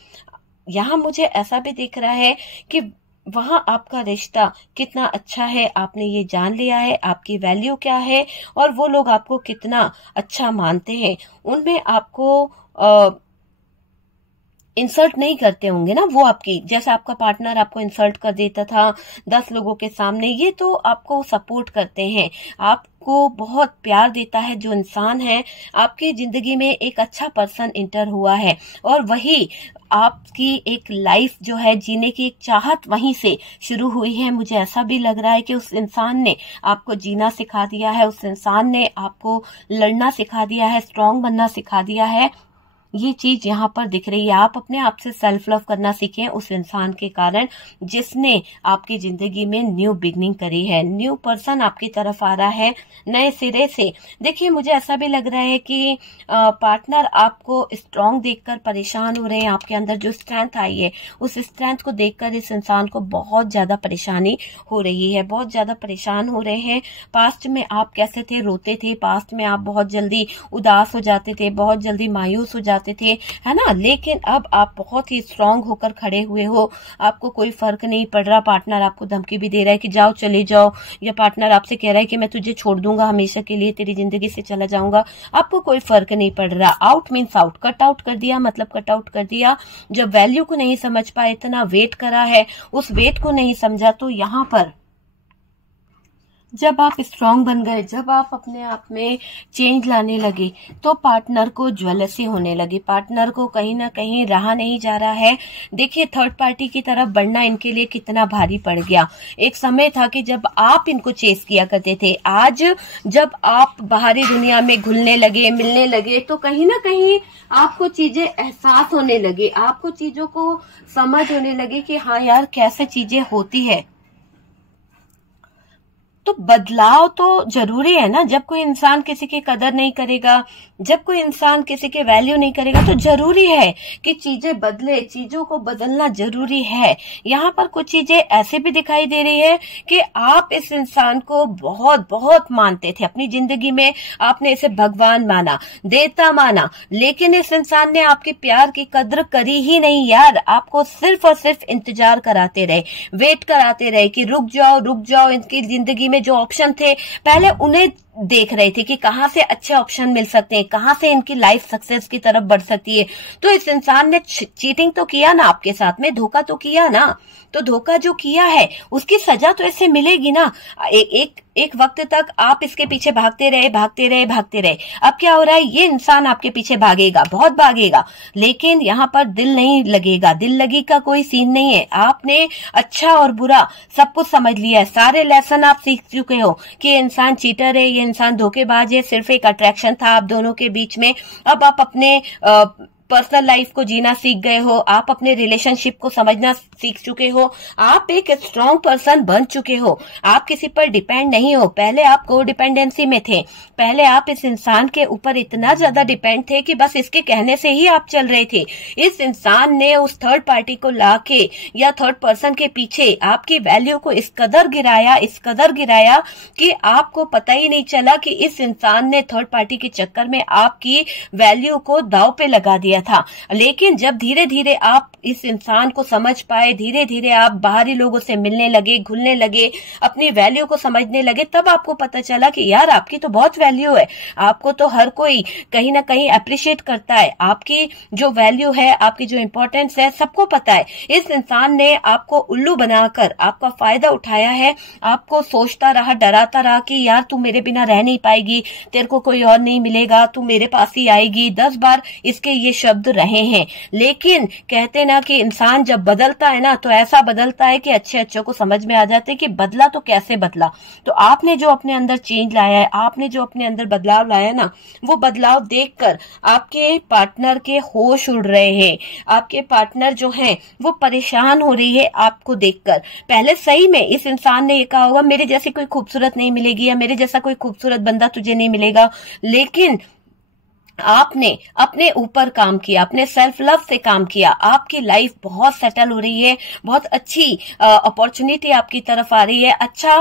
यहाँ मुझे ऐसा भी दिख रहा है कि वहां आपका रिश्ता कितना अच्छा है, आपने ये जान लिया है आपकी वैल्यू क्या है, और वो लोग आपको कितना अच्छा मानते हैं। उनमें आपको इंसल्ट नहीं करते होंगे ना वो आपकी, जैसे आपका पार्टनर आपको इंसल्ट कर देता था 10 लोगों के सामने। ये तो आपको सपोर्ट करते हैं, आपको बहुत प्यार देता है। जो इंसान है आपकी जिंदगी में एक अच्छा पर्सन इंटर हुआ है, और वही आपकी एक लाइफ जो है जीने की एक चाहत वहीं से शुरू हुई है। मुझे ऐसा भी लग रहा है कि उस इंसान ने आपको जीना सिखा दिया है, उस इंसान ने आपको लड़ना सिखा दिया है, स्ट्रांग बनना सिखा दिया है। ये चीज यहाँ पर दिख रही है। आप अपने आप से सेल्फ लव करना सीखें उस इंसान के कारण जिसने आपकी जिंदगी में न्यू बिगनिंग करी है। न्यू पर्सन आपकी तरफ आ रहा है नए सिरे से। देखिए मुझे ऐसा भी लग रहा है कि पार्टनर आपको स्ट्रांग देखकर परेशान हो रहे हैं। आपके अंदर जो स्ट्रेंथ आई है उस स्ट्रेंथ को देखकर इस इंसान को बहुत ज्यादा परेशानी हो रही है, बहुत ज्यादा परेशान हो रहे हैं। पास्ट में आप कैसे थे, रोते थे, पास्ट में आप बहुत जल्दी उदास हो जाते थे, बहुत जल्दी मायूस हो जाते थे, है ना, लेकिन अब आप बहुत ही स्ट्रांग होकर खड़े हुए हो। आपको कोई फर्क नहीं पड़ रहा। पार्टनर आपको धमकी भी दे रहा है कि जाओ चले जाओ, या पार्टनर आपसे कह रहा है कि मैं तुझे छोड़ दूंगा, हमेशा के लिए तेरी जिंदगी से चला जाऊंगा। आपको कोई फर्क नहीं पड़ रहा। Out means out, cut out कर दिया मतलब कट आउट कर दिया। जब वैल्यू को नहीं समझ पाए, इतना वेट करा है, उस वेट को नहीं समझा, तो यहाँ पर जब आप स्ट्रांग बन गए, जब आप अपने आप में चेंज लाने लगे, तो पार्टनर को ज्वेलसी होने लगी, पार्टनर को कहीं ना कहीं रहा नहीं जा रहा है। देखिए थर्ड पार्टी की तरफ बढ़ना इनके लिए कितना भारी पड़ गया। एक समय था कि जब आप इनको चेस किया करते थे, आज जब आप बाहरी दुनिया में घुलने लगे, मिलने लगे, तो कहीं ना कहीं आपको चीजें एहसास होने लगे, आपको चीजों को समझ होने लगे कि हाँ यार कैसे चीजें होती है। तो बदलाव तो जरूरी है ना। जब कोई इंसान किसी की कदर नहीं करेगा, जब कोई इंसान किसी के वैल्यू नहीं करेगा, तो जरूरी है कि चीजें बदले, चीजों को बदलना जरूरी है। यहाँ पर कुछ चीजें ऐसे भी दिखाई दे रही है कि आप इस इंसान को बहुत बहुत मानते थे अपनी जिंदगी में, आपने इसे भगवान माना, देवता माना, लेकिन इस इंसान ने आपके प्यार की कद्र करी ही नहीं यार। आपको सिर्फ और सिर्फ इंतजार कराते रहे, वेट कराते रहे कि रुक जाओ। इनकी जिंदगी में जो ऑप्शन थे पहले उन्हें देख रहे थे कि कहां से अच्छे ऑप्शन मिल सकते हैं, कहां से इनकी लाइफ सक्सेस की तरफ बढ़ सकती है। तो इस इंसान ने चीटिंग तो किया ना आपके साथ में, धोखा तो किया ना। तो धोखा जो किया है उसकी सजा तो ऐसे मिलेगी ना। एक वक्त तक आप इसके पीछे भागते रहे। अब क्या हो रहा है, ये इंसान आपके पीछे भागेगा, बहुत भागेगा, लेकिन यहाँ पर दिल नहीं लगेगा। दिल लगी का कोई सीन नहीं है। आपने अच्छा और बुरा सब कुछ समझ लिया है, सारे लेसन आप सीख चुके हो कि ये इंसान चीटर है, ये इंसान धोखेबाज है, सिर्फ एक अट्रैक्शन था आप दोनों के बीच में। अब आप अपने पर्सनल लाइफ को जीना सीख गए हो, आप अपने रिलेशनशिप को समझना सीख चुके हो, आप एक स्ट्रांग पर्सन बन चुके हो, आप किसी पर डिपेंड नहीं हो। पहले आप को डिपेंडेंसी में थे, पहले आप इस इंसान के ऊपर इतना ज्यादा डिपेंड थे कि बस इसके कहने से ही आप चल रहे थे। इस इंसान ने उस थर्ड पार्टी को लाके या थर्ड पर्सन के पीछे आपकी वैल्यू को इस कदर गिराया कि आपको पता ही नहीं चला कि इस इंसान ने थर्ड पार्टी के चक्कर में आपकी वैल्यू को दांव पे लगा दिया था। लेकिन जब धीरे धीरे आप इस इंसान को समझ पाए, धीरे धीरे आप बाहरी लोगों से मिलने लगे, घुलने लगे, अपनी वैल्यू को समझने लगे, तब आपको पता चला कि यार आपकी तो बहुत वैल्यू है, आपको तो हर कोई कहीं ना कहीं अप्रिशिएट करता है, आपकी जो वैल्यू है, आपकी जो इंपॉर्टेंस है, सबको पता है। इस इंसान ने आपको उल्लू बनाकर आपका फायदा उठाया है, आपको सोचता रहा, डराता रहा कि यार तू मेरे बिना रह नहीं पाएगी, तेरे को कोई और नहीं मिलेगा, तू मेरे पास ही आएगी। 10 बार इसके ये शब्द रहे हैं। लेकिन कहते ना कि इंसान जब बदलता है ना, तो ऐसा बदलता है कि अच्छे अच्छों को समझ में आ जाते हैं कि बदला तो कैसे बदला। तो आपने जो अपने अंदर चेंज लाया है, आपने जो अपने अंदर बदलाव लाया है ना, वो बदलाव देखकर आपके पार्टनर के होश उड़ रहे हैं, आपके पार्टनर जो हैं वो परेशान हो रही है आपको देखकर। पहले सही में इस इंसान ने ये कहा होगा मेरे जैसी कोई खूबसूरत नहीं मिलेगी, या मेरे जैसा कोई खूबसूरत बंदा तुझे नहीं मिलेगा, लेकिन आपने अपने ऊपर काम किया, अपने सेल्फ लव से काम किया, आपकी लाइफ बहुत सेटल हो रही है, बहुत अच्छी अपॉर्चुनिटी आपकी तरफ आ रही है, अच्छा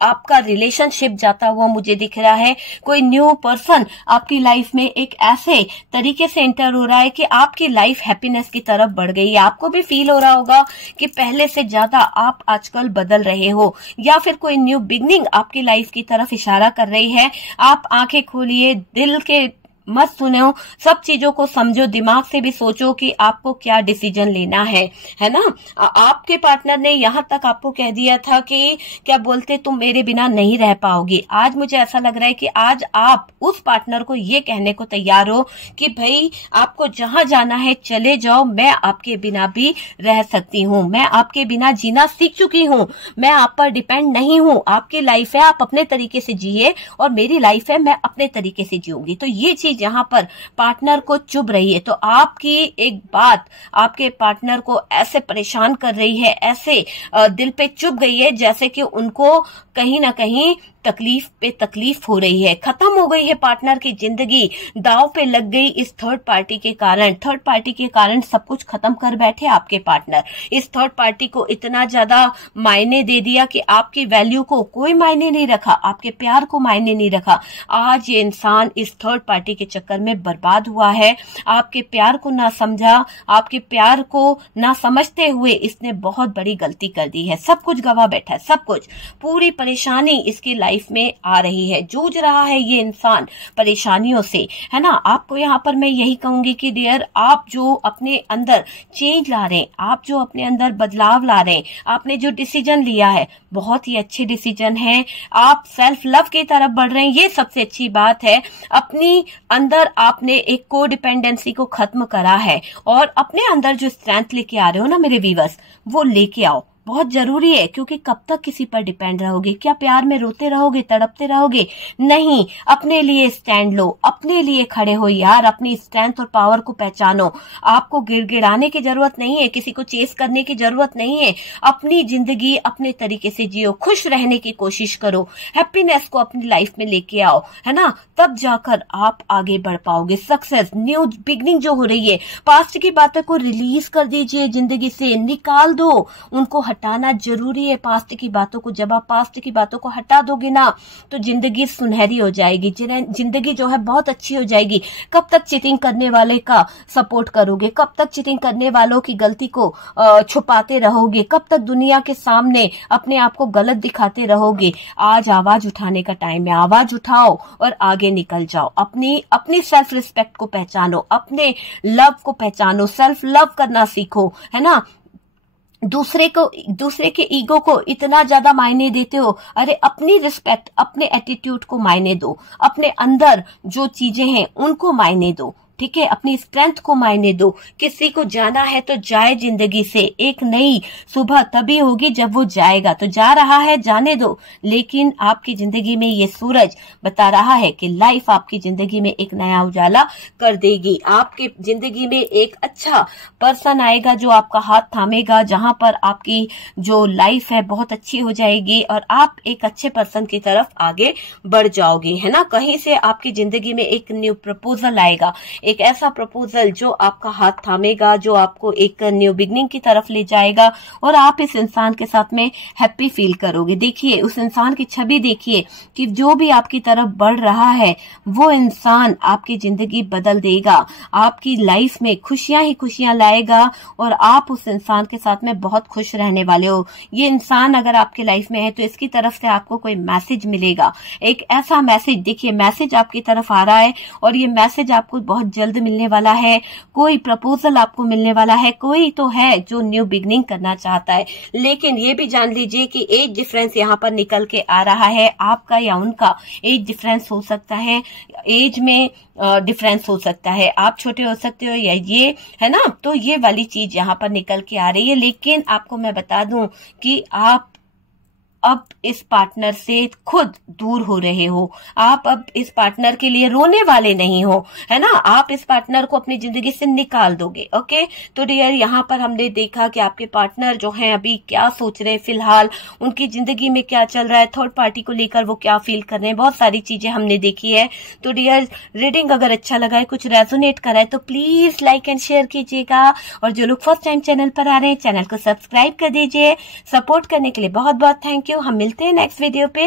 आपका रिलेशनशिप जाता हुआ मुझे दिख रहा है। कोई न्यू पर्सन आपकी लाइफ में एक ऐसे तरीके से एंटर हो रहा है कि आपकी लाइफ हैप्पीनेस की तरफ बढ़ गई है। आपको भी फील हो रहा होगा कि पहले से ज्यादा आप आजकल बदल रहे हो, या फिर कोई न्यू बिगनिंग आपकी लाइफ की तरफ इशारा कर रही है। आप आंखें खोलिए, दिल के मत सुनो, सब चीजों को समझो, दिमाग से भी सोचो कि आपको क्या डिसीजन लेना है ना। आपके पार्टनर ने यहाँ तक आपको कह दिया था कि क्या बोलते, तुम मेरे बिना नहीं रह पाओगे। आज मुझे ऐसा लग रहा है कि आज आप उस पार्टनर को ये कहने को तैयार हो कि भाई आपको जहां जाना है चले जाओ, मैं आपके बिना भी रह सकती हूँ, मैं आपके बिना जीना सीख चुकी हूँ, मैं आप पर डिपेंड नहीं हूँ। आपकी लाइफ है, आप अपने तरीके से जिए, और मेरी लाइफ है, मैं अपने तरीके से जीऊंगी। तो ये चीज यहाँ पर पार्टनर को चुभ रही है। तो आपकी एक बात आपके पार्टनर को ऐसे परेशान कर रही है, ऐसे दिल पे चुभ गई है, जैसे कि उनको कहीं ना कहीं तकलीफ पे तकलीफ हो रही है। खत्म हो गई है पार्टनर की जिंदगी, दांव पे लग गई इस थर्ड पार्टी के कारण। थर्ड पार्टी के कारण सब कुछ खत्म कर बैठे आपके पार्टनर। इस थर्ड पार्टी को इतना ज्यादा मायने दे दिया कि आपकी वैल्यू को कोई मायने नहीं रखा, आपके प्यार को मायने नहीं रखा। आज ये इंसान इस थर्ड पार्टी के चक्कर में बर्बाद हुआ है। आपके प्यार को ना समझा, आपके प्यार को ना समझते हुए इसने बहुत बड़ी गलती कर दी है। सब कुछ गवा बैठा है, सब कुछ, पूरी परेशानी इसकी लाइफ में आ रही है, जूझ रहा है ये इंसान परेशानियों से, है ना। आपको यहाँ पर मैं यही कहूंगी कि डियर, आप जो अपने अंदर चेंज ला रहे हैं, आप जो अपने अंदर बदलाव ला रहे हैं, आपने जो डिसीजन लिया है बहुत ही अच्छे डिसीजन है। आप सेल्फ लव की तरफ बढ़ रहे हैं, ये सबसे अच्छी बात है। अपनी अंदर आपने एक को डिपेंडेंसी को खत्म करा है और अपने अंदर जो स्ट्रेंथ लेके आ रहे हो ना मेरे व्यूअर्स, वो लेके आओ, बहुत जरूरी है। क्योंकि कब तक किसी पर डिपेंड रहोगे? क्या प्यार में रोते रहोगे, तड़पते रहोगे? नहीं, अपने लिए स्टैंड लो, अपने लिए खड़े हो यार, अपनी स्ट्रेंथ और पावर को पहचानो। आपको गिड़गिड़ाने की जरूरत नहीं है, किसी को चेस करने की जरूरत नहीं है। अपनी जिंदगी अपने तरीके से जियो, खुश रहने की कोशिश करो, हैप्पीनेस को अपनी लाइफ में लेके आओ, है ना। तब जाकर आप आगे बढ़ पाओगे। सक्सेस, न्यू बिगनिंग जो हो रही है, पास्ट की बातों को रिलीज कर दीजिए, जिंदगी से निकाल दो, उनको हटाना जरूरी है पास्ट की बातों को। जब आप पास्ट की बातों को हटा दोगे ना तो जिंदगी सुनहरी हो जाएगी, जिंदगी जो है बहुत अच्छी हो जाएगी। कब तक चीटिंग करने वाले का सपोर्ट करोगे? कब तक चीटिंग करने वालों की गलती को छुपाते रहोगे? कब तक दुनिया के सामने अपने आप को गलत दिखाते रहोगे? आज आवाज उठाने का टाइम है, आवाज उठाओ और आगे निकल जाओ। अपनी सेल्फ रिस्पेक्ट को पहचानो, अपने लव को पहचानो, सेल्फ लव करना सीखो, है ना। दूसरे के ईगो को इतना ज्यादा मायने देते हो, अरे अपनी रिस्पेक्ट, अपने एटीट्यूड को मायने दो, अपने अंदर जो चीजें हैं उनको मायने दो, ठीक है। अपनी स्ट्रेंथ को मायने दो। किसी को जाना है तो जाए जिंदगी से, एक नई सुबह तभी होगी जब वो जाएगा। तो जा रहा है, जाने दो, लेकिन आपकी जिंदगी में ये सूरज बता रहा है कि लाइफ आपकी जिंदगी में एक नया उजाला कर देगी। आपकी जिंदगी में एक अच्छा पर्सन आएगा जो आपका हाथ थामेगा, जहां पर आपकी जो लाइफ है बहुत अच्छी हो जाएगी और आप एक अच्छे पर्सन की तरफ आगे बढ़ जाओगे, है ना। कहीं से आपकी जिंदगी में एक न्यू प्रपोजल आएगा, एक ऐसा प्रपोजल जो आपका हाथ थामेगा, जो आपको एक न्यू बिगनिंग की तरफ ले जाएगा और आप इस इंसान के साथ में हैप्पी फील करोगे। देखिए उस इंसान की छवि देखिए कि जो भी आपकी तरफ बढ़ रहा है वो इंसान आपकी जिंदगी बदल देगा, आपकी लाइफ में खुशियां ही खुशियां लाएगा और आप उस इंसान के साथ में बहुत खुश रहने वाले हो। ये इंसान अगर आपके लाइफ में है तो इसकी तरफ से आपको कोई मैसेज मिलेगा, एक ऐसा मैसेज, देखिए मैसेज आपकी तरफ आ रहा है और ये मैसेज आपको बहुत जल्द मिलने वाला है। कोई प्रपोजल आपको मिलने वाला है, कोई तो है जो न्यू बिगनिंग करना चाहता है। लेकिन ये भी जान लीजिए कि एज डिफरेंस यहाँ पर निकल के आ रहा है, आपका या उनका एज डिफरेंस हो सकता है, एज में डिफरेंस हो सकता है, आप छोटे हो सकते हो या ये, है ना। तो ये वाली चीज यहाँ पर निकल के आ रही है। लेकिन आपको मैं बता दूं कि आप अब इस पार्टनर से खुद दूर हो रहे हो, आप अब इस पार्टनर के लिए रोने वाले नहीं हो, है ना। आप इस पार्टनर को अपनी जिंदगी से निकाल दोगे। ओके, तो डियर यहाँ पर हमने देखा कि आपके पार्टनर जो हैं अभी क्या सोच रहे हैं, फिलहाल उनकी जिंदगी में क्या चल रहा है, थर्ड पार्टी को लेकर वो क्या फील कर रहे हैं, बहुत सारी चीजें हमने देखी है। तो डियर रीडिंग अगर अच्छा लगा है, कुछ रेजोनेट करा है तो प्लीज लाइक एंड शेयर कीजिएगा और जो लोग फर्स्ट टाइम चैनल पर आ रहे हैं चैनल को सब्सक्राइब कर दीजिए। सपोर्ट करने के लिए बहुत बहुत थैंक यू। हम मिलते हैं नेक्स्ट वीडियो पे।